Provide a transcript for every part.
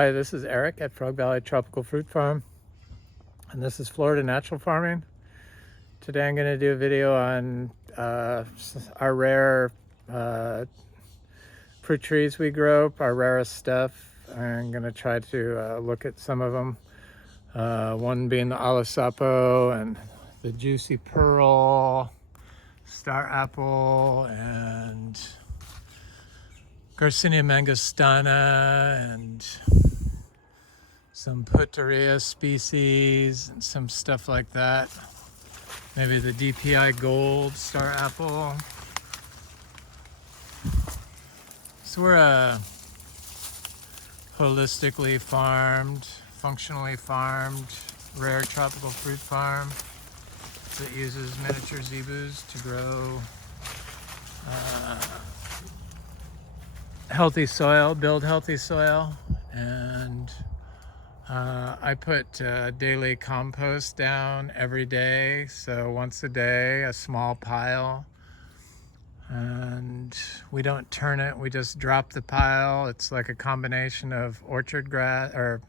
Hi, this is Eric at Frog Valley Tropical Fruit Farm, and this is Florida Natural Farming. Today I'm going to do a video on our rare fruit trees we grow, our rarest stuff. I'm going to try to look at some of them. One being the alisapo and the juicy pearl, star apple, and Garcinia mangostana, and some Pouteria species and some stuff like that. Maybe the DPI gold star apple. So we're a holistically farmed, functionally farmed, rare tropical fruit farm that uses miniature zebus to grow healthy soil, build healthy soil, and I put daily compost down every day, so once a day, a small pile, and we don't turn it, we just drop the pile. It's like a combination of orchard grass or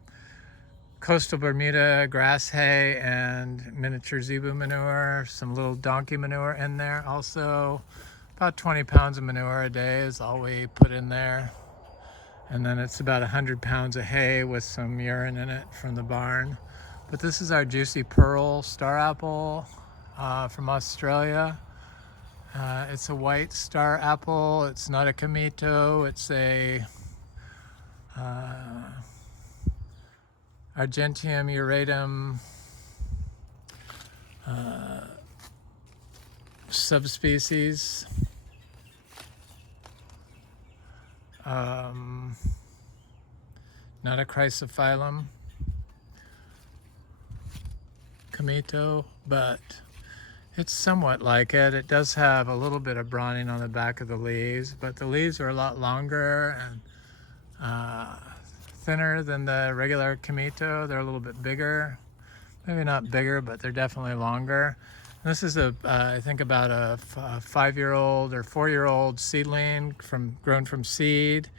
coastal Bermuda grass hay and miniature zebu manure, some little donkey manure in there. Also, about 20 pounds of manure a day is all we put in there. And then it's about 100 pounds of hay with some urine in it from the barn. But this is our juicy pearl star apple from Australia. It's a white star apple. It's not a Kamito. It's a Argentium uratum subspecies. Not a chrysophyllum Kamito, but it's somewhat like it. It does have a little bit of brawning on the back of the leaves, but the leaves are a lot longer and thinner than the regular Kamito. They're a little bit bigger. Maybe not bigger, but they're definitely longer. This is I think about a 5-year-old or 4-year-old seedling grown from seed.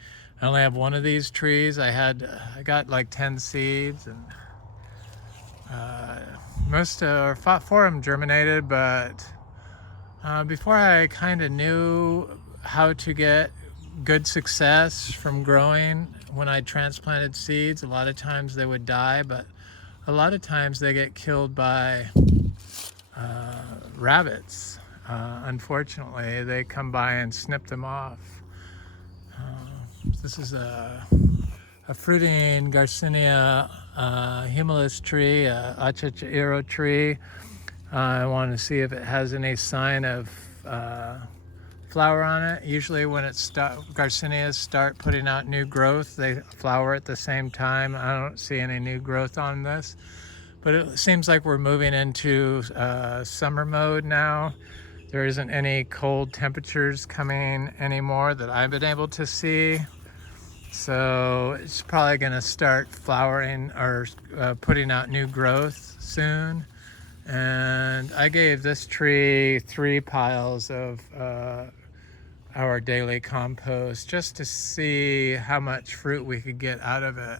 I only have one of these trees. I got like 10 seeds, and or 4 of them germinated, but before I kind of knew how to get good success from growing, when I transplanted seeds, a lot of times they would die, but a lot of times they get killed by rabbits. Unfortunately, they come by and snip them off. This is a fruiting Garcinia humilis tree, a achachairo tree. I want to see if it has any sign of flower on it. Usually when Garcinias start putting out new growth, they flower at the same time. I don't see any new growth on this, but it seems like we're moving into summer mode now. There isn't any cold temperatures coming anymore that I've been able to see. So it's probably going to start flowering or putting out new growth soon. And I gave this tree 3 piles of our daily compost just to see how much fruit we could get out of it.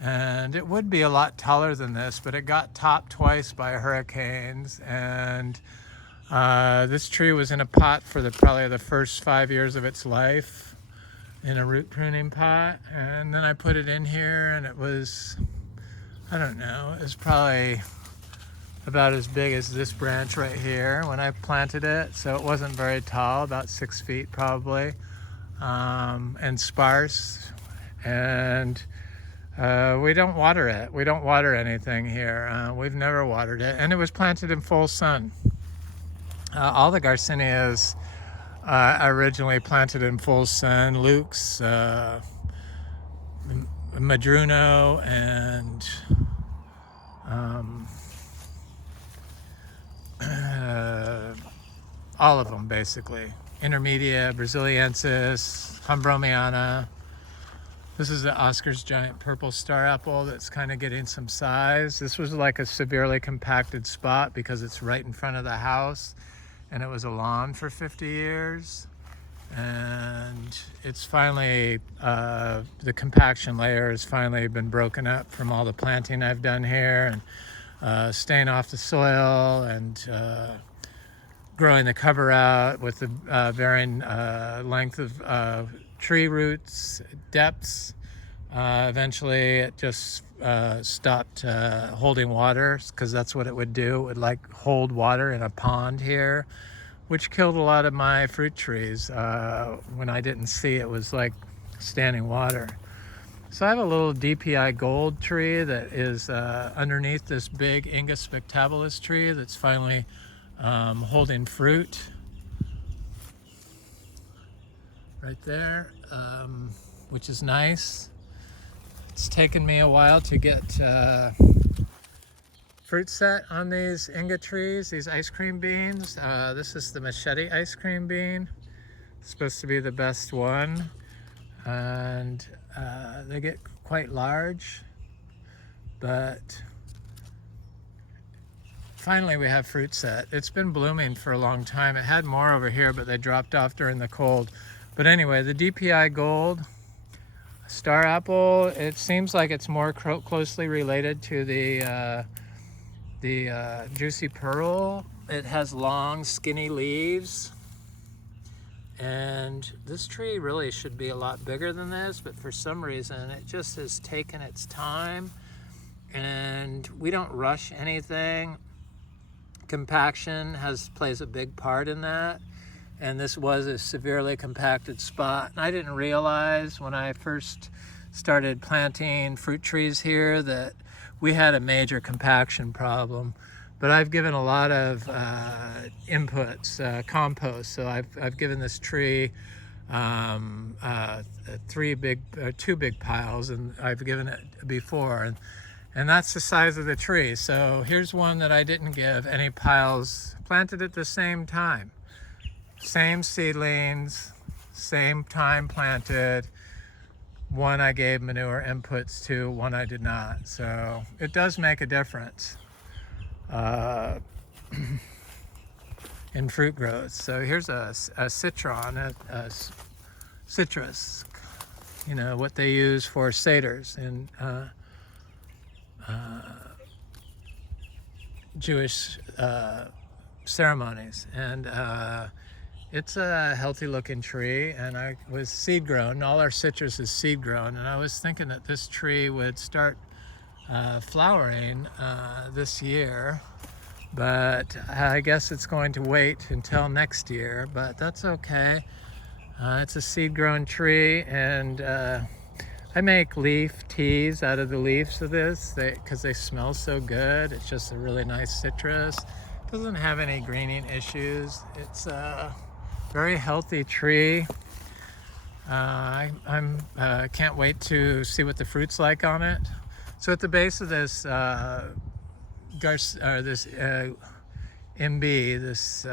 And it would be a lot taller than this, but it got topped twice by hurricanes. And this tree was in a pot for probably the first 5 years of its life, in a root pruning pot. And then I put it in here, and it was, I don't know, it was probably about as big as this branch right here when I planted it. So it wasn't very tall, about 6 feet probably, and sparse. And we don't water it. We don't water anything here. We've never watered it. And it was planted in full sun. All the Garcinias originally planted in full sun. Luke's, Madruno, and all of them basically. Intermedia, Braziliensis, Humbromiana. This is the Oscar's giant purple star apple that's kind of getting some size. This was like a severely compacted spot because it's right in front of the house, and it was a lawn for 50 years. and it's finally, the compaction layer has finally been broken up from all the planting I've done here, and staying off the soil, and growing the cover out with the varying length of tree roots, depths. Eventually it just stopped holding water, because that's what it would do. It would like hold water in a pond here, which killed a lot of my fruit trees when I didn't see it was like standing water. So I have a little DPI gold tree that is underneath this big Ingus spectabilis tree that's finally holding fruit right there, which is nice. It's taken me a while to get fruit set on these Inga trees, these ice cream beans. This is the machete ice cream bean. It's supposed to be the best one, and they get quite large, but finally we have fruit set. It's been blooming for a long time. It had more over here, but they dropped off during the cold. But anyway, the DPI gold star apple, it seems like it's more closely related to the juicy pearl. It has long, skinny leaves, and this tree really should be a lot bigger than this, but for some reason it just has taken its time, and we don't rush anything. Compaction plays a big part in that, and this was a severely compacted spot. And I didn't realize when I first started planting fruit trees here that we had a major compaction problem. But I've given a lot of inputs, compost. So I've given this tree two big piles, and I've given it before, and that's the size of the tree. So here's one that I didn't give any piles, planted at the same time. Same seedlings, same time planted. One I gave manure inputs to, one I did not. So it does make a difference in fruit growth. So here's a citron, a citrus, you know, what they use for seders in Jewish ceremonies. And it's a healthy looking tree, and I was seed grown. All our citrus is seed grown, and I was thinking that this tree would start flowering this year, but I guess it's going to wait until next year, but that's okay. It's a seed grown tree, and I make leaf teas out of the leaves of this because they smell so good. It's just a really nice citrus. Doesn't have any greening issues. It's a very healthy tree. I can't wait to see what the fruit's like on it. So at the base of this MB, this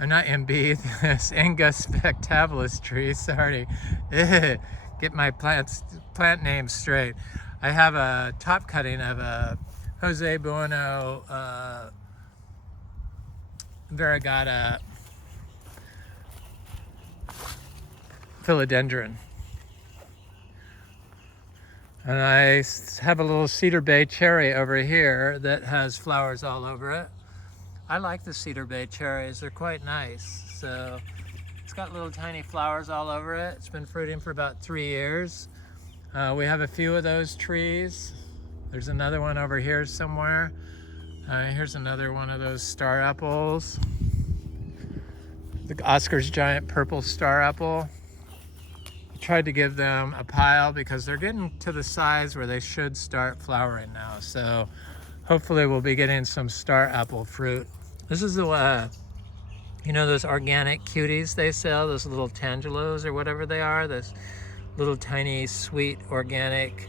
not MB, this Ingus spectabilis tree. Sorry, get my plant names straight. I have a top cutting of a Jose Bueno variegata philodendron. And I have a little cedar bay cherry over here that has flowers all over it. I like the cedar bay cherries, they're quite nice. So it's got little tiny flowers all over it. It's been fruiting for about 3 years. We have a few of those trees. There's another one over here somewhere. Here's another one of those star apples. The Oscar's giant purple star apple. I tried to give them a pile because they're getting to the size where they should start flowering now. So hopefully we'll be getting some star apple fruit. This is the, you know, those organic cuties they sell, those little tangelos or whatever they are, those little tiny sweet organic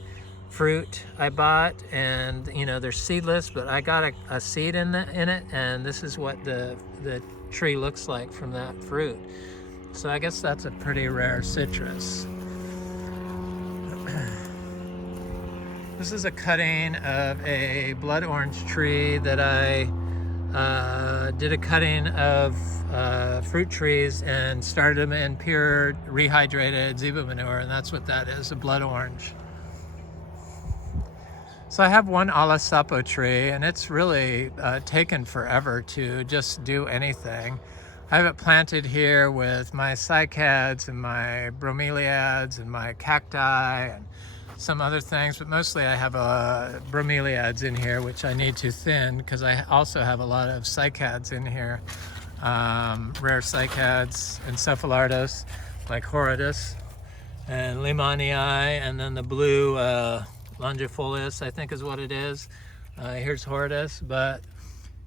fruit I bought, and you know, they're seedless, but I got a seed in it, and this is what the tree looks like from that fruit. So I guess that's a pretty rare citrus. This is a cutting of a blood orange tree that I did a cutting of fruit trees and started them in pure rehydrated zebra manure, and that's what that is, a blood orange. So I have one Alasapo tree, and it's really taken forever to just do anything. I have it planted here with my cycads and my bromeliads and my cacti and some other things, but mostly I have bromeliads in here, which I need to thin because I also have a lot of cycads in here, rare cycads and cephalardos like horridus and limanii, and then the blue longifolius, I think is what it is. Here's horridus, but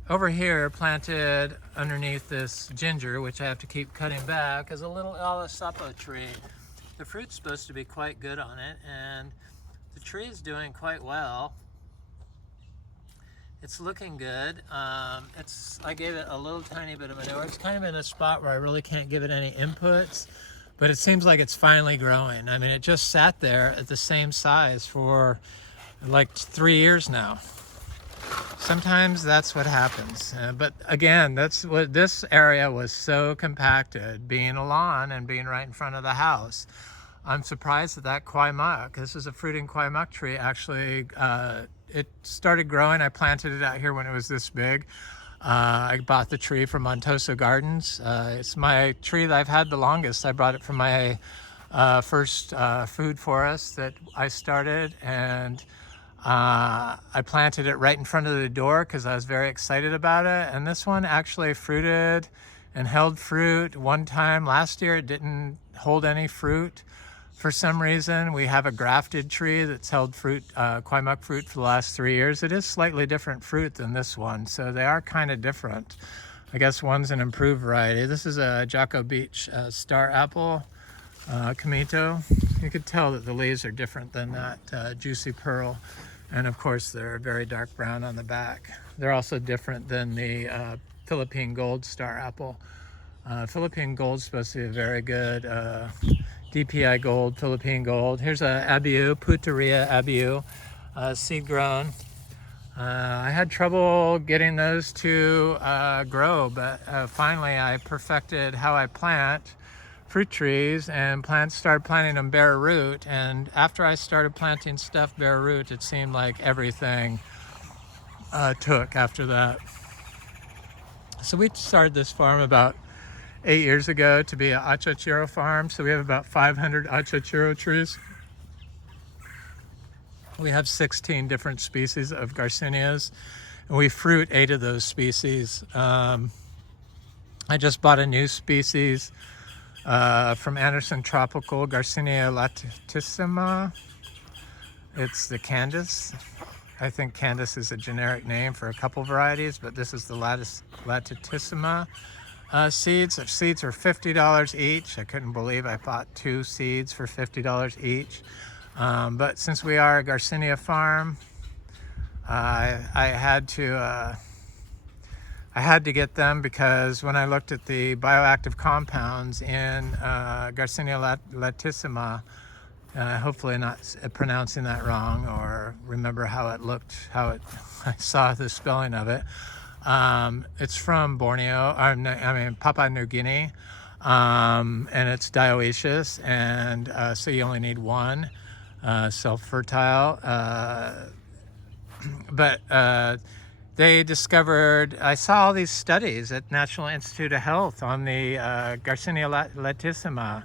over here planted underneath this ginger, which I have to keep cutting back, is a little Alasapo tree. The fruit's supposed to be quite good on it, and the tree is doing quite well. It's looking good. I gave it a little tiny bit of manure. It's kind of in a spot where I really can't give it any inputs, but it seems like it's finally growing. I mean, it just sat there at the same size for like 3 years now. Sometimes that's what happens. But again, that's what this area was so compacted, being a lawn and being right in front of the house. I'm surprised that kwai-muck, this is a fruiting kwai-muck tree, actually, it started growing. I planted it out here when it was this big. I bought the tree from Montoso Gardens. It's my tree that I've had the longest. I brought it from my first food forest that I started, and I planted it right in front of the door because I was very excited about it. And this one actually fruited and held fruit. One time last year it didn't hold any fruit for some reason. We have a grafted tree that's held fruit, kwai-muck fruit, for the last 3 years. It is slightly different fruit than this one, so they are kind of different. I guess one's an improved variety. This is a Jocko Beach star apple, Kamito. You could tell that the leaves are different than that juicy pearl. And of course, they're very dark brown on the back. They're also different than the Philippine Gold star apple. Philippine Gold is supposed to be a very good DPI Gold, Philippine Gold. Here's a abiu, Pouteria abiu, seed grown. I had trouble getting those to grow, but finally I perfected how I plant fruit trees and started planting them bare root. And after I started planting stuff bare root, it seemed like everything took after that. So we started this farm about 8 years ago to be an achachiro farm. So we have about 500 achachiro trees. We have 16 different species of Garcinias, and we fruit 8 of those species. I just bought a new species from Anderson Tropical, Garcinia latitissima. It's the Candace. I think Candace is a generic name for a couple varieties, but this is the latitissima seeds. The seeds are $50 each. I couldn't believe I bought 2 seeds for $50 each. But since we are a Garcinia farm, I had to get them because when I looked at the bioactive compounds in Garcinia latissima, hopefully not pronouncing that wrong or remember how it looked, I saw the spelling of it. It's from Borneo, Papua New Guinea, and it's dioecious, and so you only need one self-fertile. But they discovered, I saw all these studies at National Institute of Health on the Garcinia latissima,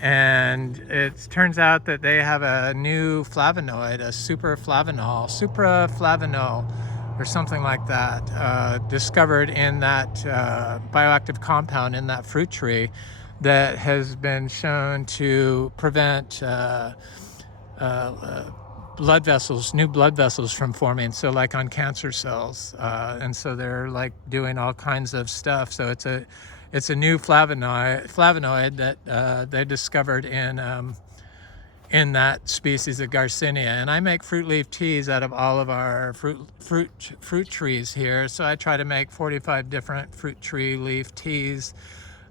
and it turns out that they have a new flavonoid, a supraflavanol, or something like that, discovered in that bioactive compound in that fruit tree that has been shown to prevent blood vessels, new blood vessels from forming, so like on cancer cells, and so they're like doing all kinds of stuff. So it's a new flavonoid that they discovered in that species of Garcinia. And I make fruit leaf teas out of all of our fruit trees here. So I try to make 45 different fruit tree leaf teas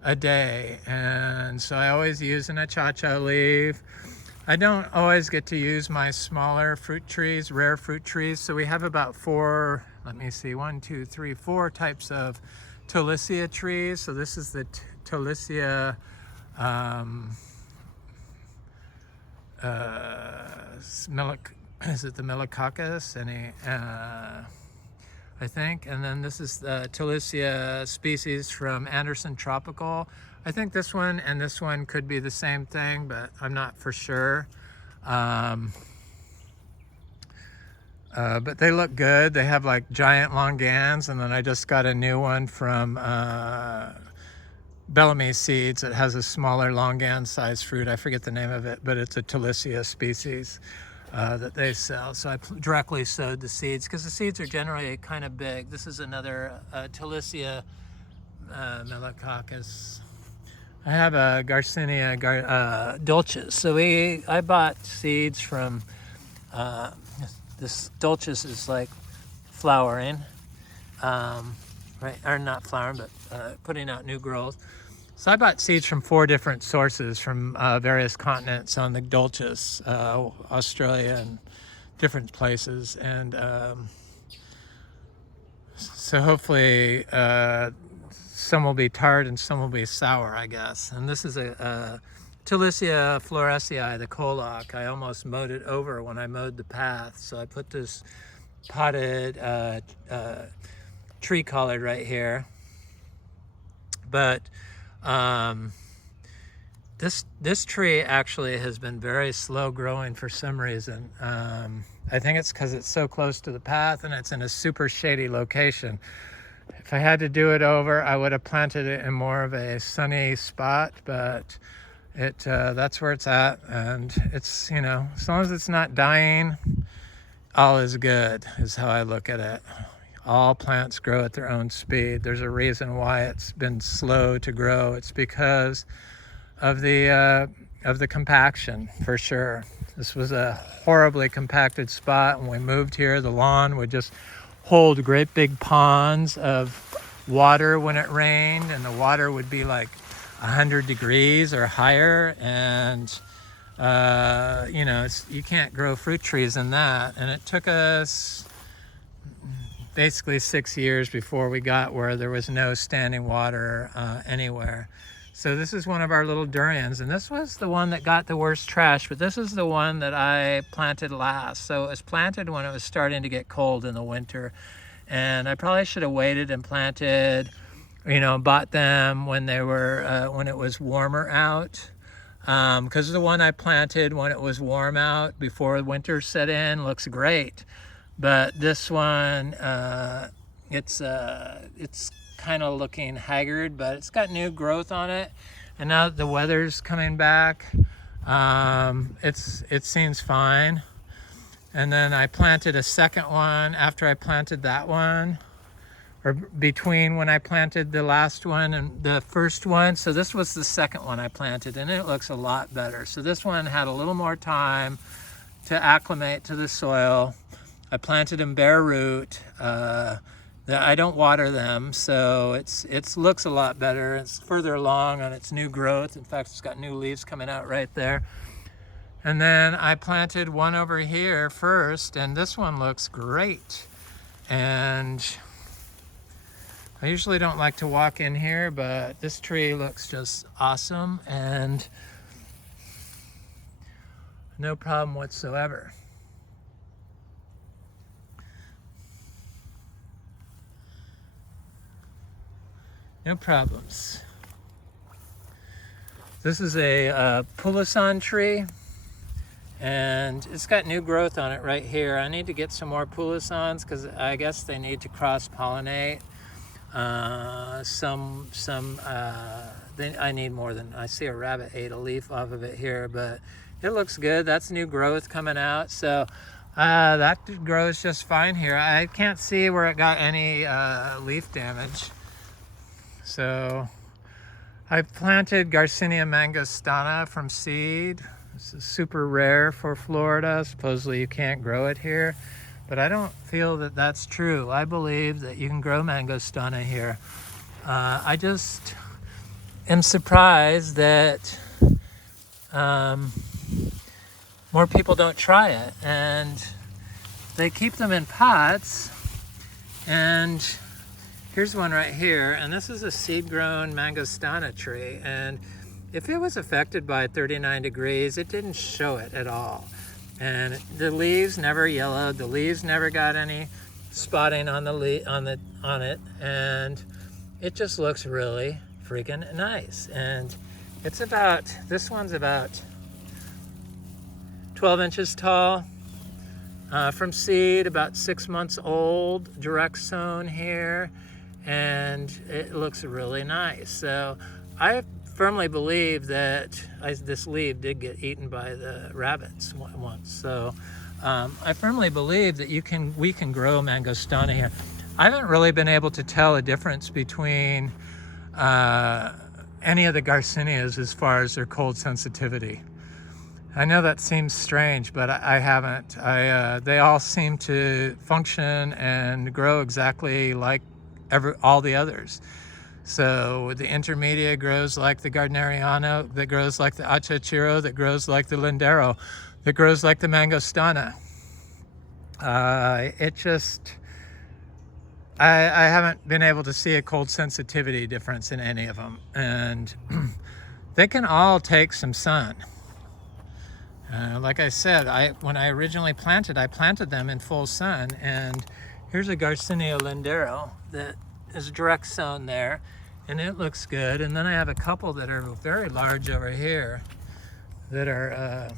a day. And so I always use an achacha leaf. I don't always get to use my smaller fruit trees, rare fruit trees. So we have about 4 let me see, 1, 2, 3, 4 types of Talisia trees. So this is the Talisia is it the Melicoccus? I think. And then this is the Talisia species from Anderson Tropical. I think this one and this one could be the same thing, but I'm not for sure. But they look good. They have like giant longans, and then I just got a new one from Bellamy Seeds. It has a smaller longan sized fruit. I forget the name of it, but it's a Talisia species that they sell. So I directly sowed the seeds because the seeds are generally kind of big. This is another Talisia Melicoccus. I have a Garcinia dulcis. So I bought seeds from this dulcis is like flowering, right? Or not flowering, but putting out new growth. So I bought seeds from 4 different sources from various continents on the dulcis, Australia and different places. And so hopefully some will be tart and some will be sour, I guess. And this is a Talisia florescii, the coloc. I almost mowed it over when I mowed the path. So I put this potted tree collard right here. But this tree actually has been very slow growing for some reason. I think it's because it's so close to the path and it's in a super shady location. If I had to do it over, I would have planted it in more of a sunny spot, but that's where it's at. And it's, you know, as long as it's not dying, all is good, is how I look at it. All plants grow at their own speed. There's a reason why it's been slow to grow. It's because of the compaction, for sure. This was a horribly compacted spot. When we moved here, the lawn would just hold great big ponds of water when it rained, and the water would be like 100 degrees or higher, and you know, you can't grow fruit trees in that. And it took us basically 6 years before we got where there was no standing water anywhere. So this is one of our little durians, and this was the one that got the worst trash, but this is the one that I planted last. So it was planted when it was starting to get cold in the winter, and I probably should have waited and planted, you know, bought them when they were when it was warmer out, because the one I planted when it was warm out before winter set in looks great. But this one, it's kind of looking haggard, but it's got new growth on it. And now that the weather's coming back, it seems fine. And then I planted a second one after I planted that one, or between when I planted the last one and the first one. So this was the second one I planted, and it looks a lot better. So this one had a little more time to acclimate to the soil. I planted them bare root. I don't water them, so it looks a lot better. It's further along on its new growth. In fact, it's got new leaves coming out right there. And then I planted one over here first, and this one looks great. And I usually don't like to walk in here, but this tree looks just awesome and no problem whatsoever. No problems. This is a Pouteria tree, and it's got new growth on it right here. I need to get some more Pouterias because I guess they need to cross-pollinate. I need more than, I see a rabbit ate a leaf off of it here, but it looks good. That's new growth coming out. So that grows just fine here. I can't see where it got any leaf damage. So I planted Garcinia mangostana from seed. This is super rare for Florida. Supposedly you can't grow it here, but I don't feel that that's true. I believe that you can grow mangostana here. I just am surprised that more people don't try it, and they keep them in pots. And here's one right here, and this is a seed-grown mangostana tree, and if it was affected by 39 degrees, it didn't show it at all. And the leaves never yellowed, the leaves never got any spotting on it, and it just looks really freaking nice. And it's this one's about 12 inches tall, from seed, about 6 months old, direct sown here, and it looks really nice. So I firmly believe that this leaf did get eaten by the rabbits once. So I firmly believe that we can grow mangostana here. I haven't really been able to tell a difference between any of the Garcinias as far as their cold sensitivity. I know that seems strange, but I haven't. They all seem to function and grow exactly like all the others. So the intermedia grows like the Gardneriano, that grows like the Achachiro, that grows like the Lindero, that grows like the Mangostana. I haven't been able to see a cold sensitivity difference in any of them. And they can all take some sun. Like I said, when I originally planted, I planted them in full sun, and here's a Garcinia Lindero that is direct sown there, and it looks good. And then I have a couple that are very large over here that are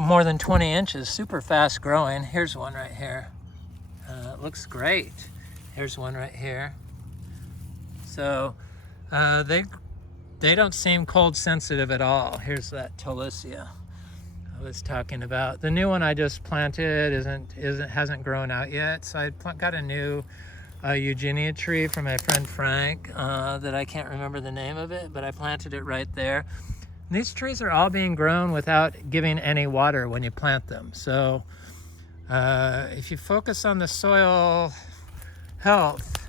more than 20 inches, super fast growing. Here's one right here. It looks great. Here's one right here. So they don't seem cold sensitive at all. Here's that Talisia I was talking about. The new one I just planted hasn't grown out yet. So I got a new Eugenia tree from my friend Frank that I can't remember the name of it, but I planted it right there. And these trees are all being grown without giving any water when you plant them. So if you focus on the soil health,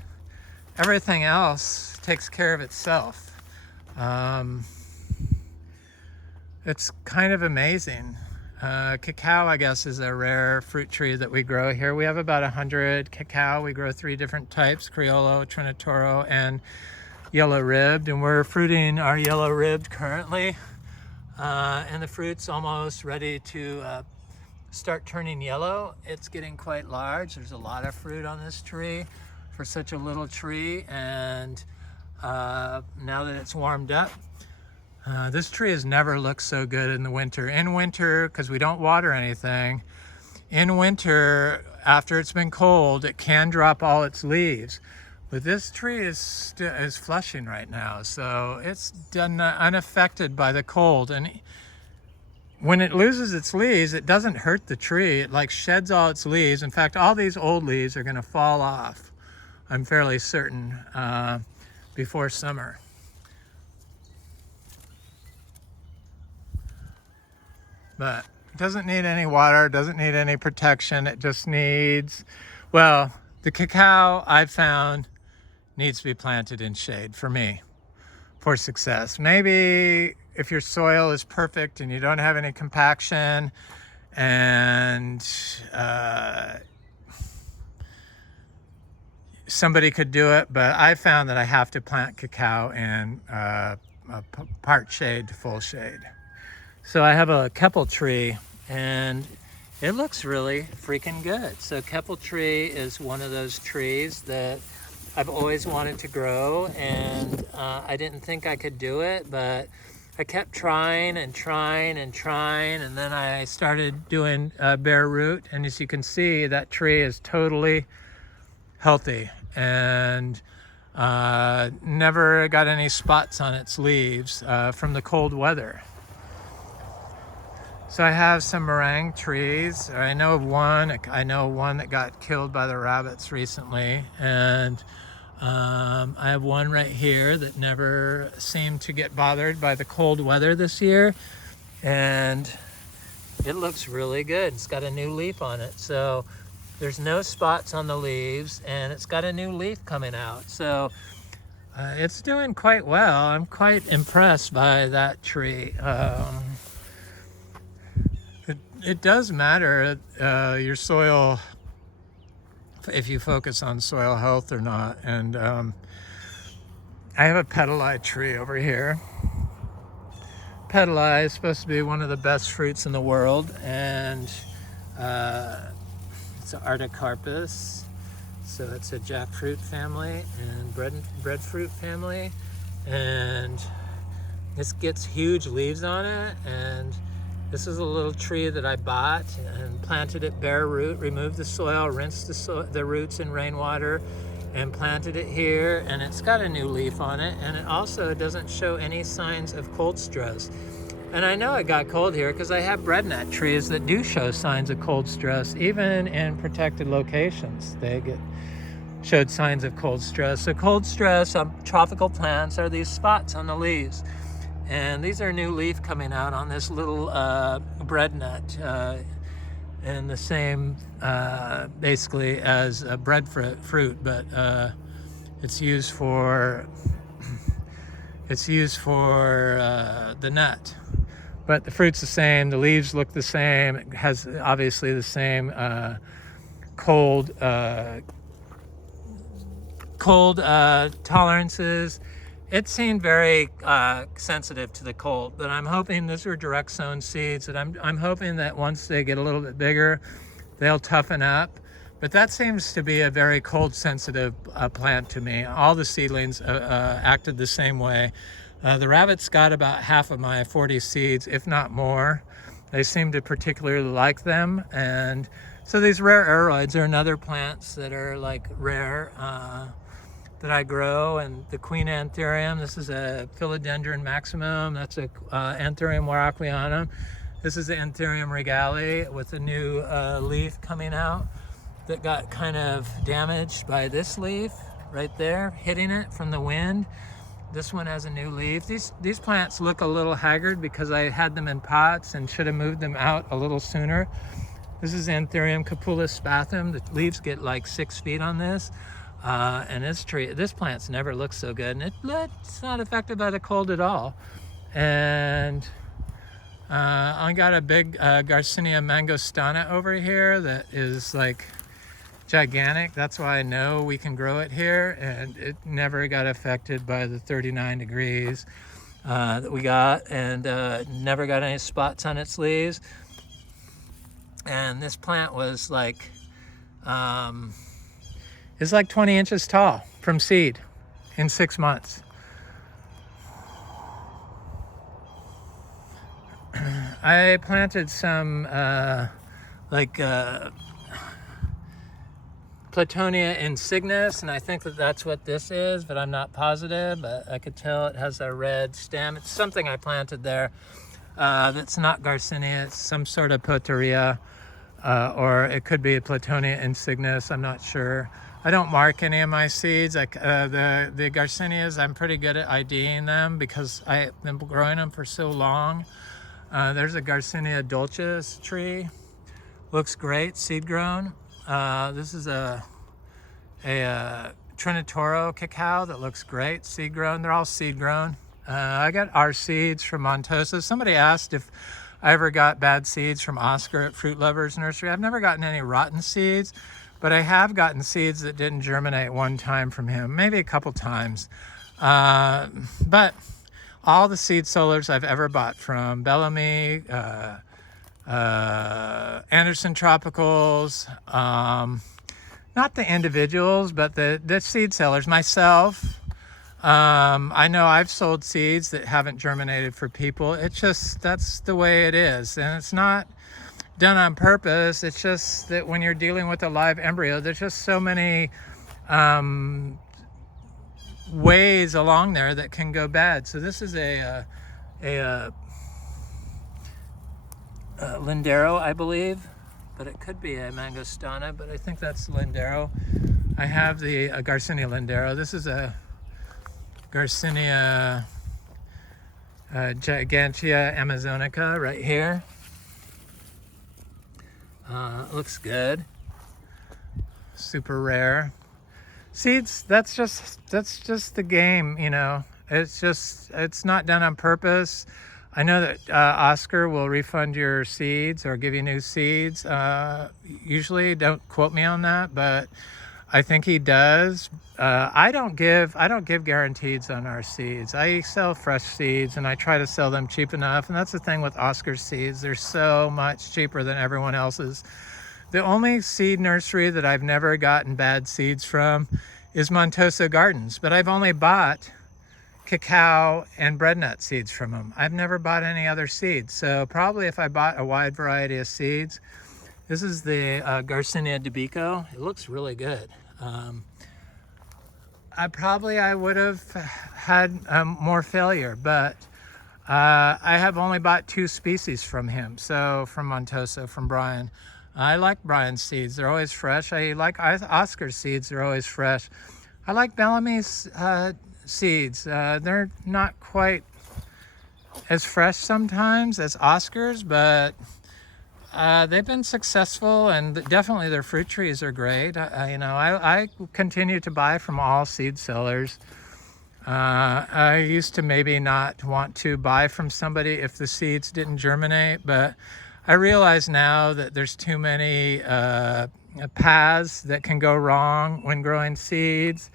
everything else takes care of itself. It's kind of amazing. Cacao, I guess, is a rare fruit tree that we grow here. We have about 100 cacao. We grow 3 different types, Criollo, Trinitoro, and yellow ribbed, and we're fruiting our yellow ribbed currently. And the fruit's almost ready to start turning yellow. It's getting quite large. There's a lot of fruit on this tree for such a little tree, and now that it's warmed up, this tree has never looked so good in the winter. In winter, because we don't water anything, in winter, after it's been cold, it can drop all its leaves. But this tree is flushing right now, so it's done unaffected by the cold. And when it loses its leaves, it doesn't hurt the tree. It like sheds all its leaves. In fact, all these old leaves are going to fall off, I'm fairly certain, before summer. But it doesn't need any water, doesn't need any protection. It just needs, well, the cacao I've found needs to be planted in shade for me, for success. Maybe if your soil is perfect and you don't have any compaction and somebody could do it, but I found that I have to plant cacao in part shade to full shade. So I have a Keppel tree, and it looks really freaking good. So Keppel tree is one of those trees that I've always wanted to grow, and I didn't think I could do it, but I kept trying and trying and trying, and then I started doing bare root, and as you can see, that tree is totally healthy and never got any spots on its leaves from the cold weather. So I have some meringue trees. I know of one that got killed by the rabbits recently, and I have one right here that never seemed to get bothered by the cold weather this year, and it looks really good. It's got a new leaf on it, so there's no spots on the leaves, and it's got a new leaf coming out. So it's doing quite well. I'm quite impressed by that tree. It does matter your soil, if you focus on soil health or not. And I have a Petali tree over here. Petali is supposed to be one of the best fruits in the world, and it's an Artocarpus. So it's a jackfruit family and breadfruit family, and this gets huge leaves on it. And this is a little tree that I bought and planted it bare root, removed the soil, rinsed the roots in rainwater, and planted it here. And it's got a new leaf on it, and it also doesn't show any signs of cold stress. And I know it got cold here because I have breadnut trees that do show signs of cold stress, even in protected locations. Showed signs of cold stress. So cold stress on tropical plants are these spots on the leaves. And these are new leaf coming out on this little breadnut, and the same basically as a breadfruit, but it's used for the nut. But the fruit's the same, the leaves look the same, it has obviously the same cold tolerances. It seemed very sensitive to the cold, but I'm hoping these are direct sown seeds, and I'm hoping that once they get a little bit bigger, they'll toughen up. But that seems to be a very cold sensitive plant to me. All the seedlings acted the same way. The rabbits got about half of my 40 seeds, if not more. They seem to particularly like them. And so these rare aeroids are another plants that are like rare that I grow. And the queen anthurium, this is a philodendron maximum. That's a anthurium warocqueanum. This is the anthurium regale with a new leaf coming out that got kind of damaged by this leaf right there, hitting it from the wind. This one has a new leaf. These plants look a little haggard because I had them in pots and should have moved them out a little sooner. This is Anthurium capulus spathum. The leaves get like 6 feet on this. And this plant's never looked so good, and it's not affected by the cold at all. And I got a big Garcinia mangostana over here that is like gigantic. That's why I know we can grow it here, and it never got affected by the 39 degrees that we got, and never got any spots on its leaves. And this plant was like is like 20 inches tall from seed in 6 months. I planted some Platonia insignis, and I think that that's what this is, but I'm not positive. But I could tell it has a red stem. It's something I planted there that's not Garcinia. It's some sort of Pouteria, or it could be a Platonia insignis. I'm not sure. I don't mark any of my seeds. The Garcinias, I'm pretty good at IDing them because I've been growing them for so long. There's a Garcinia dulcis tree. Looks great, seed grown. This is a Trinitoro cacao that looks great, seed grown. They're all seed grown. I got our seeds from Montosa. Somebody asked if I ever got bad seeds from Oscar at Fruit Lovers Nursery. I've never gotten any rotten seeds, but I have gotten seeds that didn't germinate one time from him, maybe a couple times. But all the seed solars I've ever bought from Bellamy, Anderson Tropicals, not the individuals, but the seed sellers, myself. I know I've sold seeds that haven't germinated for people. It's just, that's the way it is. And it's not done on purpose. It's just that when you're dealing with a live embryo, there's just so many ways along there that can go bad. So this is a Lindero, I believe, but it could be a Mangostana, but I think that's Lindero. I have the Garcinia Lindero. This is a Garcinia Gigantea Amazonica right here. Looks good. Super rare. Seeds, that's just the game, you know. It's not done on purpose. I know that Oscar will refund your seeds or give you new seeds. Usually, don't quote me on that, but I think he does. I don't give guarantees on our seeds. I sell fresh seeds and I try to sell them cheap enough. And that's the thing with Oscar's seeds. They're so much cheaper than everyone else's. The only seed nursery that I've never gotten bad seeds from is Montosa Gardens, but I've only bought cacao and breadnut seeds from them. I've never bought any other seeds. So probably if I bought a wide variety of seeds, this is the Garcinia debico. It looks really good. I would have had more failure, but I have only bought 2 species from him. So from Montosa, from Brian. I like Brian's seeds. They're always fresh. I like Oscar's seeds. They're always fresh. I like Bellamy's seeds. They're not quite as fresh sometimes as Oscar's, but they've been successful, and definitely their fruit trees are great. I continue to buy from all seed sellers. I used to maybe not want to buy from somebody if the seeds didn't germinate, but I realize now that there's too many paths that can go wrong when growing seeds.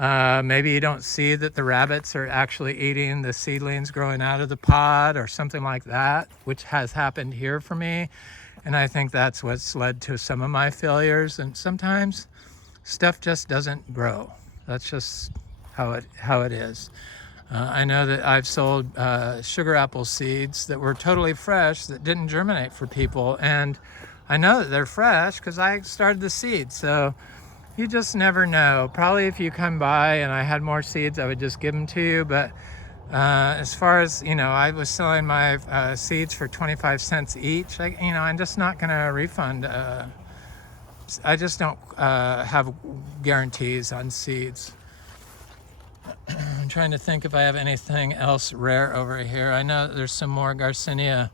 Maybe you don't see that the rabbits are actually eating the seedlings growing out of the pod or something like that, which has happened here for me. And I think that's what's led to some of my failures. And sometimes stuff just doesn't grow. That's just how it is. I know that I've sold sugar apple seeds that were totally fresh that didn't germinate for people. And I know that they're fresh because I started the seed. So you just never know. Probably if you come by and I had more seeds, I would just give them to you. But as far as, I was selling my seeds for 25 cents each. I'm just not going to refund. I just don't have guarantees on seeds. I'm trying to think if I have anything else rare over here. I know there's some more Garcinia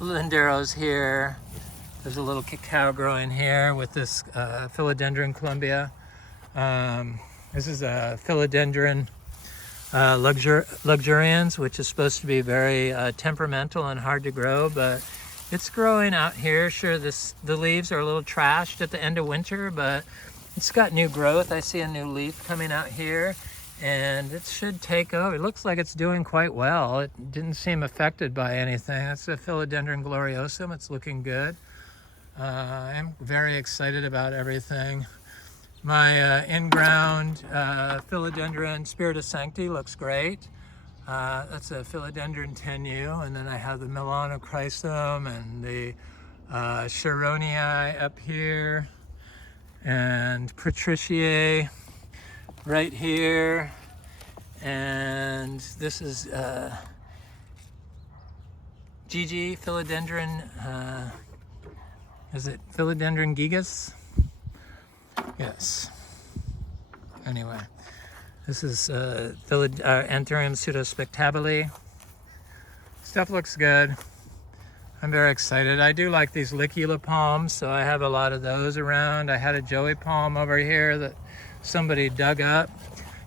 linderos here. There's a little cacao growing here with this philodendron columbia. This is a philodendron luxurians, which is supposed to be very temperamental and hard to grow, but it's growing out here. Sure, the leaves are a little trashed at the end of winter, but it's got new growth. I see a new leaf coming out here, and it should take over. It looks like it's doing quite well. It didn't seem affected by anything. That's a philodendron gloriosum. It's looking good. I'm very excited about everything. My in-ground philodendron Spiritus Sancti looks great. That's a philodendron tenue, and then I have the melanochrysum and the Sharonii up here, and Patriciae right here, and this is Gigi philodendron. Is it philodendron gigas? Yes. Anyway. This is Anthurium pseudospectabile. Stuff looks good. I'm very excited. I do like these licula palms, so I have a lot of those around. I had a joey palm over here that somebody dug up.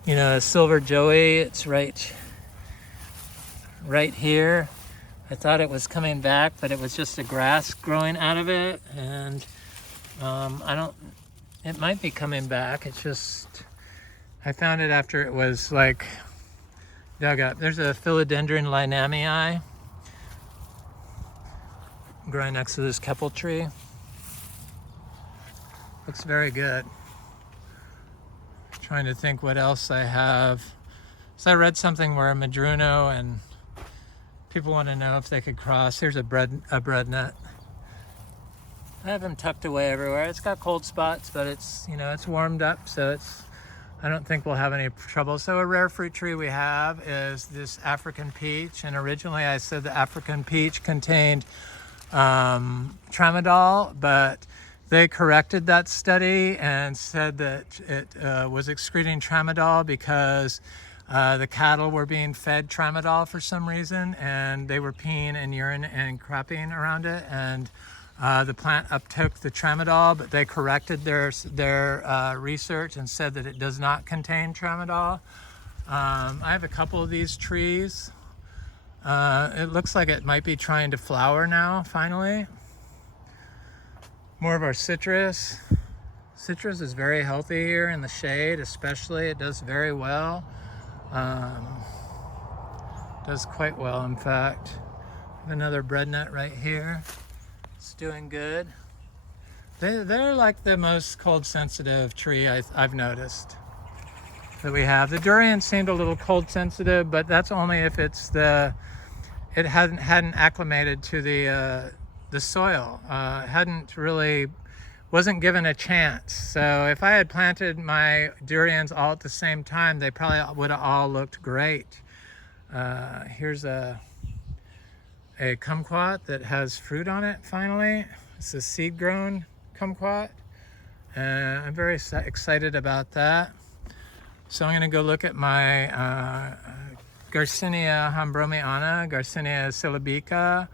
A silver joey. It's right here. I thought it was coming back, but it was just a grass growing out of it, and it might be coming back. It's just, I found it after it was dug up. There's a philodendron linamii growing next to this keppel tree. Looks very good. Trying to think what else I have. So I read something where madruno and people want to know if they could cross. Here's a breadnut. I have them tucked away everywhere. It's got cold spots, but it's warmed up, so I don't think we'll have any trouble. So a rare fruit tree we have is this African peach, and originally I said the African peach contained tramadol, but they corrected that study and said that it was excreting tramadol because the cattle were being fed tramadol for some reason, and they were peeing and urine and crapping around it, and The plant uptook the tramadol, but they corrected their research and said that it does not contain tramadol. I have a couple of these trees. It looks like it might be trying to flower now, finally. More of our citrus. Citrus is very healthy here in the shade, especially. It does very well. Does quite well, in fact. Another bread nut right here. It's doing good. They're like the most cold sensitive tree I've noticed that we have. The durian seemed a little cold sensitive, but that's only if it hadn't acclimated to the soil. Wasn't given a chance. So if I had planted my durians all at the same time, they probably would have all looked great. Here's a kumquat that has fruit on it finally. It's a seed-grown kumquat. I'm very excited about that. So I'm gonna go look at my Garcinia hambromiana, Garcinia syllabica,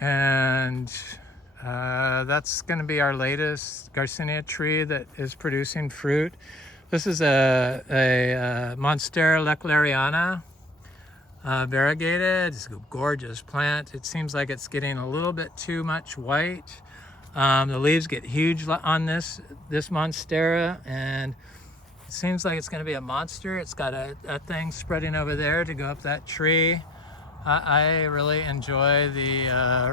and that's gonna be our latest Garcinia tree that is producing fruit. This is a Monstera leclerariana, variegated. It's a gorgeous plant. It seems like it's getting a little bit too much white. The leaves get huge on this Monstera, and it seems like it's going to be a monster. It's got a thing spreading over there to go up that tree. I really enjoy the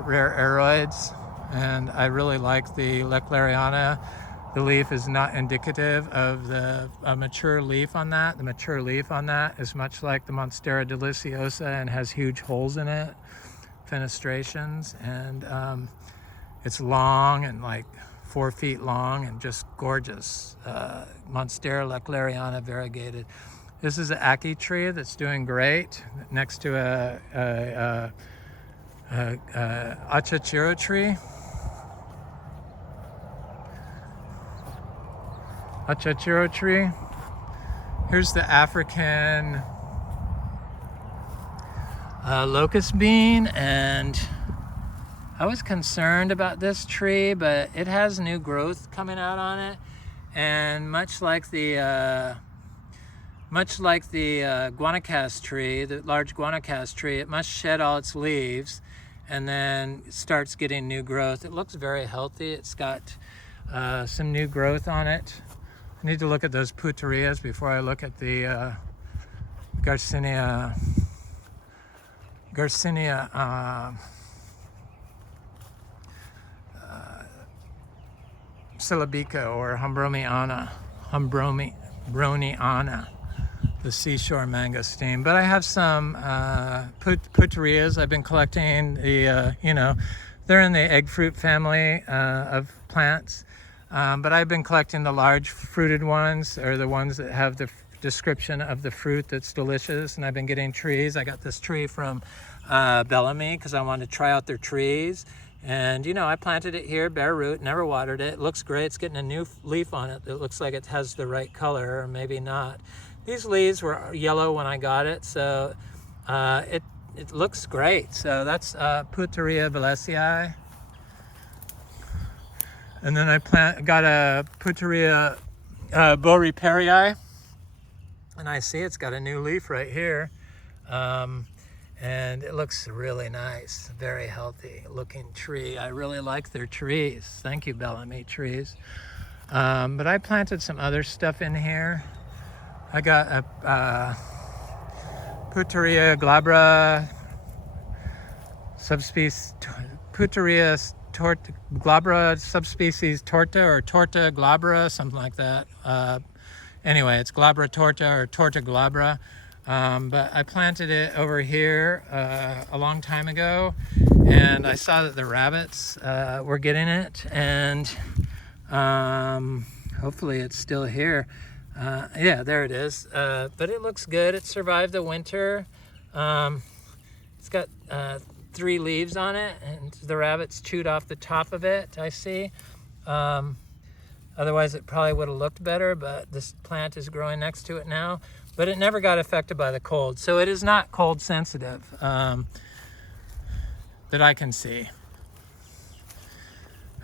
rare aroids, and I really like the leclerariana. The leaf is not indicative of a mature leaf on that. The mature leaf on that is much like the Monstera deliciosa and has huge holes in it, fenestrations, and it's long and like 4 feet long and just gorgeous. Monstera leclerariana variegated. This is an ackee tree that's doing great next to a achachiro tree. Achachiro tree. Here's the African locust bean, and I was concerned about this tree, but it has new growth coming out on it, and much like the guanacas tree, the large guanacas tree, it must shed all its leaves and then it starts getting new growth. It looks very healthy. It's got some new growth on it. I need to look at those Pouterias before I look at the Garcinia syllabica or hambromiana, the seashore mangosteen. But I have some Pouterias. I've been collecting they're in the egg fruit family of plants. But I've been collecting the large fruited ones, or the ones that have the description of the fruit that's delicious. And I've been getting trees. I got this tree from Bellamy because I wanted to try out their trees. And I planted it here, bare root, never watered it. It looks great. It's getting a new leaf on it. It looks like it has the right color, or maybe not. These leaves were yellow when I got it, so it looks great. So that's Pouteria valencii. And then I got a Pouteria Beaureparii, and I see it's got a new leaf right here, and it looks really nice, very healthy looking tree. I really like their trees. Thank you, Bellamy Trees. But I planted some other stuff in here. I got a Pouteria glabra subspecies, Pouteria glabra subspecies torta, or torta glabra, something like that. Anyway, it's glabra torta or torta glabra. But I planted it over here a long time ago, and I saw that the rabbits were getting it, and hopefully it's still here. Yeah, there it is. But it looks good. It survived the winter. It's got 3 leaves on it, and the rabbits chewed off the top of it, I see. Otherwise it probably would have looked better, but this plant is growing next to it now. But it never got affected by the cold, so it is not cold sensitive that I can see.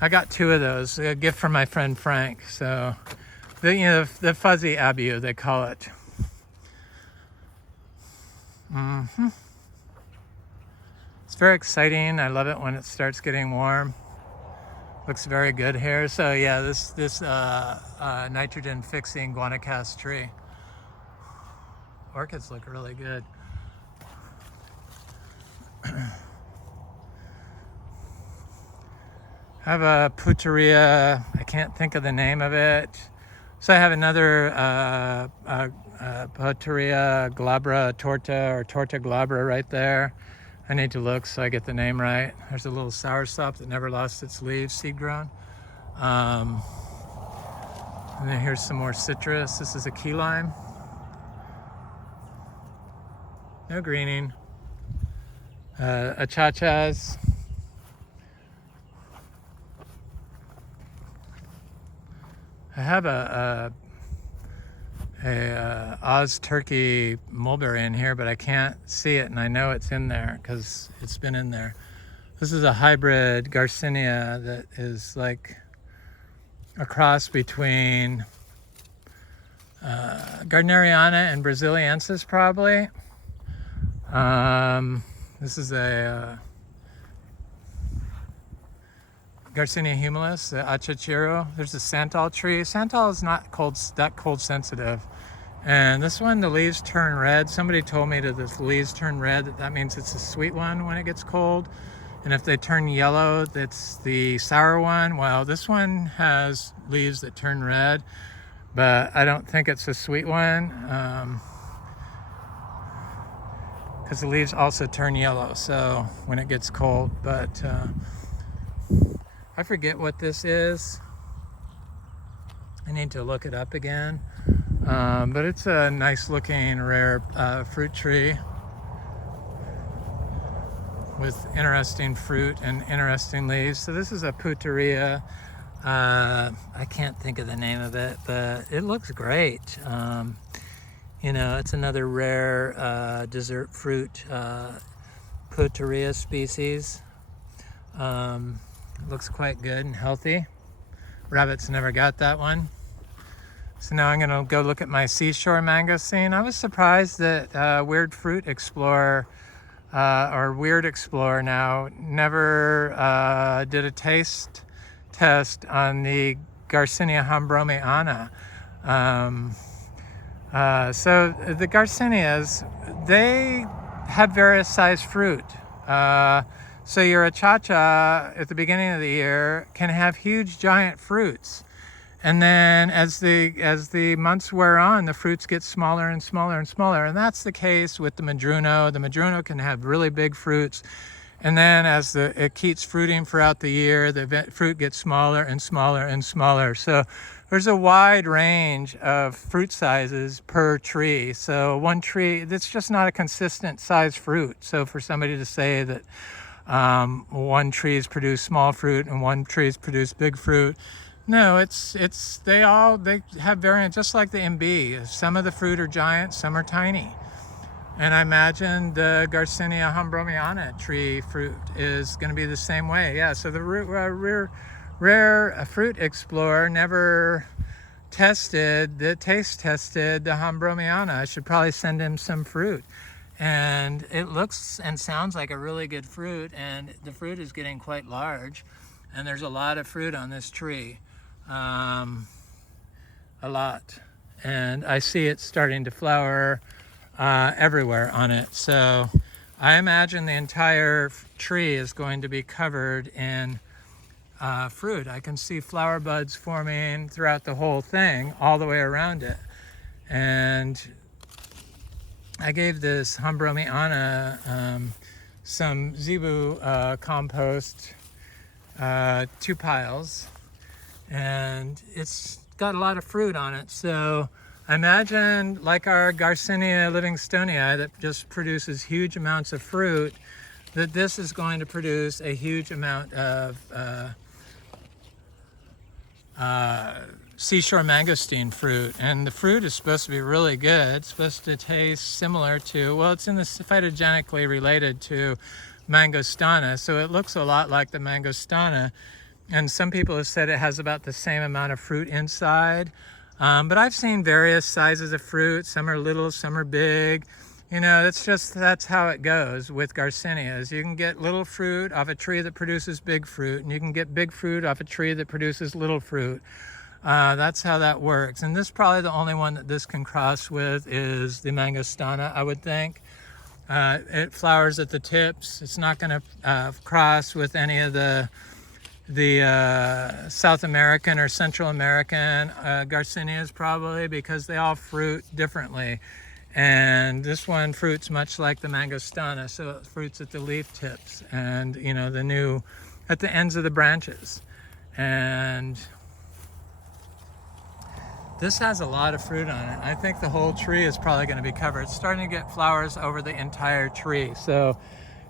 I got 2 of those, a gift from my friend Frank. So, the fuzzy abu, they call it. It's very exciting. I love it when it starts getting warm. Looks very good here. So yeah, this nitrogen fixing guanacas tree. Orchids look really good. I have a Pouteria. I can't think of the name of it. So I have another Pouteria glabra torta, or torta glabra right there. I need to look so I get the name right. There's a little soursop that never lost its leaves, seed grown. And then here's some more citrus. This is a key lime. No greening. Achachas. I have a Oz turkey mulberry in here, but I can't see it, and I know it's in there because it's been in there. This is a hybrid Garcinia that is like a cross between Gardneriana and Braziliensis, probably. This is a Garcinia humilis, the achachiro. There's a santal tree. Santal is not that cold sensitive. And this one, the leaves turn red. Somebody told me that the leaves turn red, that means it's a sweet one when it gets cold. And if they turn yellow, that's the sour one. Well, this one has leaves that turn red, but I don't think it's a sweet one, because the leaves also turn yellow, so when it gets cold. But I forget what this is. I need to look it up again. But it's a nice looking rare fruit tree with interesting fruit and interesting leaves. So this is a Pouteria. I can't think of the name of it, but it looks great. It's another rare dessert fruit Pouteria species. Looks quite good and healthy. Rabbits never got that one. So now I'm gonna go look at my seashore mangosteen. I was surprised that Weird Fruit Explorer, or Weird Explorer now, never did a taste test on the Garcinia hambromiana. So the Garcinias, they have various sized fruit. So your achacha at the beginning of the year can have huge giant fruits. And then as the months wear on, the fruits get smaller and smaller and smaller. And that's the case with the madruno. The madruno can have really big fruits. And then as it keeps fruiting throughout the year, the fruit gets smaller and smaller and smaller. So there's a wide range of fruit sizes per tree. So one tree, that's just not a consistent size fruit. So for somebody to say that one tree's produce small fruit and one tree's produce big fruit, no, they have variants, just like the MB. Some of the fruit are giant, some are tiny. And I imagine the Garcinia hambromiana tree fruit is going to be the same way. Yeah, so the rare fruit explorer never taste tested the hambromiana. I should probably send him some fruit. And it looks and sounds like a really good fruit, and the fruit is getting quite large. And there's a lot of fruit on this tree. A lot. And I see it starting to flower everywhere on it. So I imagine the entire tree is going to be covered in fruit. I can see flower buds forming throughout the whole thing, all the way around it. And I gave this hambromiana some zebu compost, 2 piles, and it's got a lot of fruit on it. So I imagine, like our Garcinia livingstonia that just produces huge amounts of fruit, that this is going to produce a huge amount of seashore mangosteen fruit. And the fruit is supposed to be really good. It's supposed to taste similar to, well, it's phytogenetically related to mangostana, so it looks a lot like the mangostana. And some people have said it has about the same amount of fruit inside. But I've seen various sizes of fruit. Some are little, some are big. You know, that's how it goes with Garcinias. You can get little fruit off a tree that produces big fruit, and you can get big fruit off a tree that produces little fruit. That's how that works. And this probably the only one that this can cross with is the mangostana, I would think. It flowers at the tips. It's not going to cross with any of the South American or Central American Garcinias probably, because they all fruit differently. And this one fruits much like the mangostana, so it fruits at the leaf tips and, you know, at the ends of the branches. And this has a lot of fruit on it. I think the whole tree is probably going to be covered. It's starting to get flowers over the entire tree, so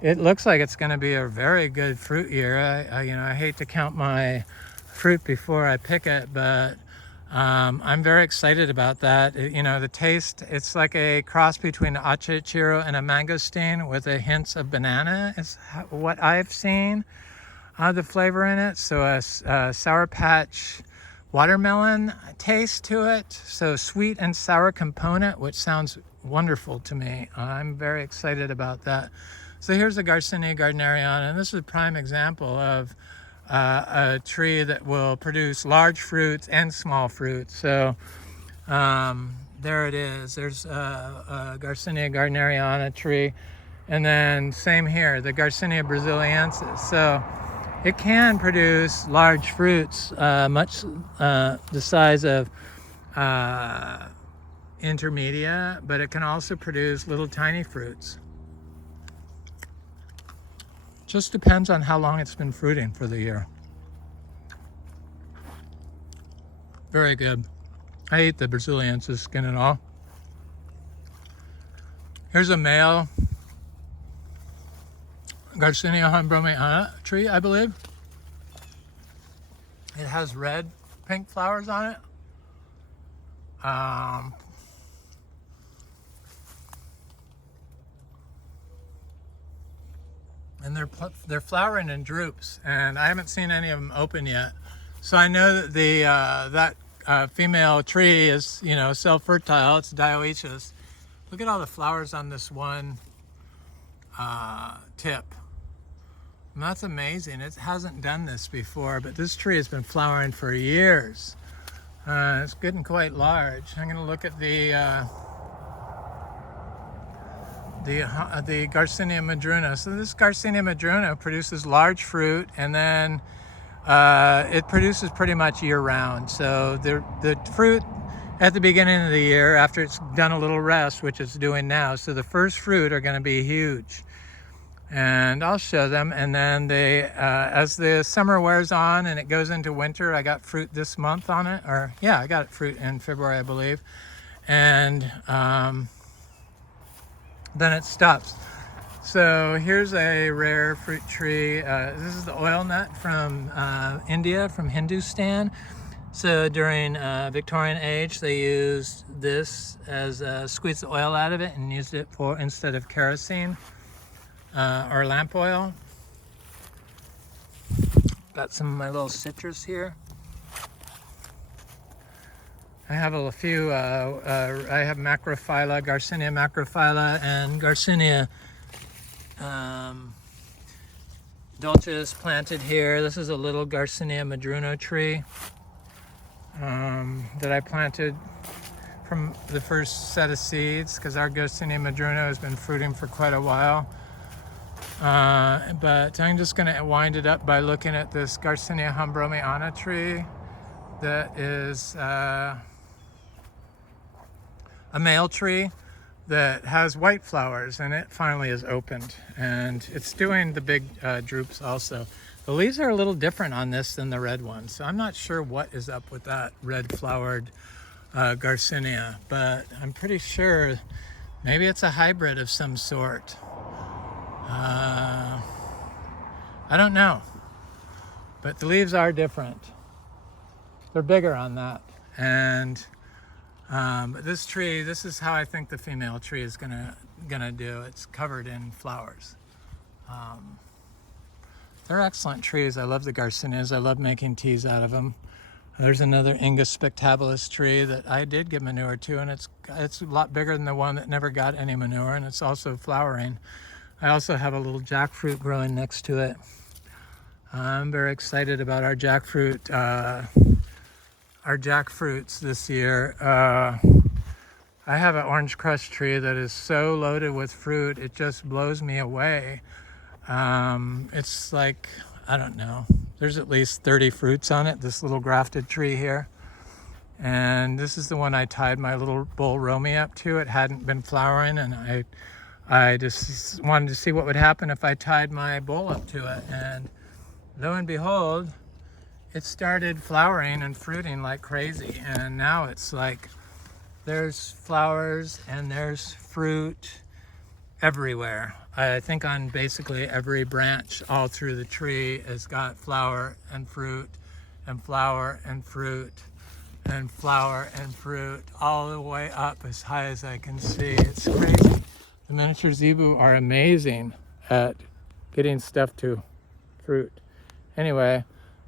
it looks like it's going to be a very good fruit year. I hate to count my fruit before I pick it, but I'm very excited about that. The taste, it's like a cross between achachiro and a mangosteen with a hints of banana is what I've seen, the flavor in it. So a Sour Patch watermelon taste to it. So sweet and sour component, which sounds wonderful to me. I'm very excited about that. So here's a Garcinia gardneriana, and this is a prime example of a tree that will produce large fruits and small fruits. So there it is. There's a Garcinia gardneriana tree. And then same here, the Garcinia brasiliensis. So it can produce large fruits, much the size of intermedia, but it can also produce little tiny fruits. Just depends on how long it's been fruiting for the year. Very good. I ate the brasiliensis skin and all. Here's a male Garcinia hambromiana tree, I believe. It has red, pink flowers on it. And they're flowering in droops, and I haven't seen any of them open yet. So I know that that female tree is, self-fertile. It's dioecious. Look at all the flowers on this one tip. And that's amazing. It hasn't done this before, but this tree has been flowering for years. It's getting quite large. I'm going to look at the Garcinia madruna. So this Garcinia madruna produces large fruit, and then it produces pretty much year-round. So the fruit at the beginning of the year, after it's done a little rest, which it's doing now, so the first fruit are going to be huge. And I'll show them. And then as the summer wears on and it goes into winter, I got fruit this month on it. I got fruit in February, I believe. And then it stops. So here's a rare fruit tree. This is the oil nut from India, from Hindustan. So during Victorian age, they used this as squeezed the oil out of it and used it instead of kerosene or lamp oil. Got some of my little citrus here. I have a few, I have macrophylla, Garcinia macrophylla, and Garcinia dulcis planted here. This is a little Garcinia madruna tree that I planted from the first set of seeds, because our Garcinia madruna has been fruiting for quite a while. But I'm just going to wind it up by looking at this Garcinia hambromiana tree that is a male tree that has white flowers, and it finally is opened, and it's doing the big droops also. The leaves are a little different on this than the red ones, so I'm not sure what is up with that red flowered Garcinia, but I'm pretty sure maybe it's a hybrid of some sort. I don't know, but the leaves are different. They're bigger on that. And but this tree, this is how I think the female tree is gonna do. It's covered in flowers. They're excellent trees. I love the Garcinias. I love making teas out of them. There's another Ingus spectabilis tree that I did give manure to, and it's a lot bigger than the one that never got any manure, and it's also flowering. I also have a little jackfruit growing next to it. I'm very excited about our jackfruit, our jackfruits this year. I have an orange crush tree that is so loaded with fruit, it just blows me away. It's like, I don't know, there's at least 30 fruits on it, this little grafted tree here. And this is the one I tied my little bull Romy up to. It hadn't been flowering, and I just wanted to see what would happen if I tied my bull up to it. And lo and behold, it started flowering and fruiting like crazy. And now it's like there's flowers and there's fruit everywhere. I think on basically every branch all through the tree has got flower and fruit and flower and fruit and flower and fruit all the way up as high as I can see. It's crazy. The miniature zebu are amazing at getting stuff to fruit. Anyway,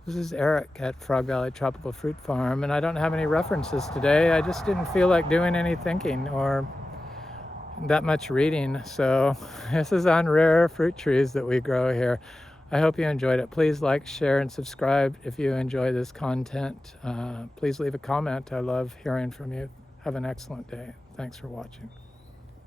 this is Eric at Frog Valley Tropical Fruit Farm, and I don't have any references today. I just didn't feel like doing any thinking or that much reading. So this is on rare fruit trees that we grow here. I hope you enjoyed it. Please like, share, and subscribe if you enjoy this content. Please leave a comment. I love hearing from you. Have an excellent day. Thanks for watching.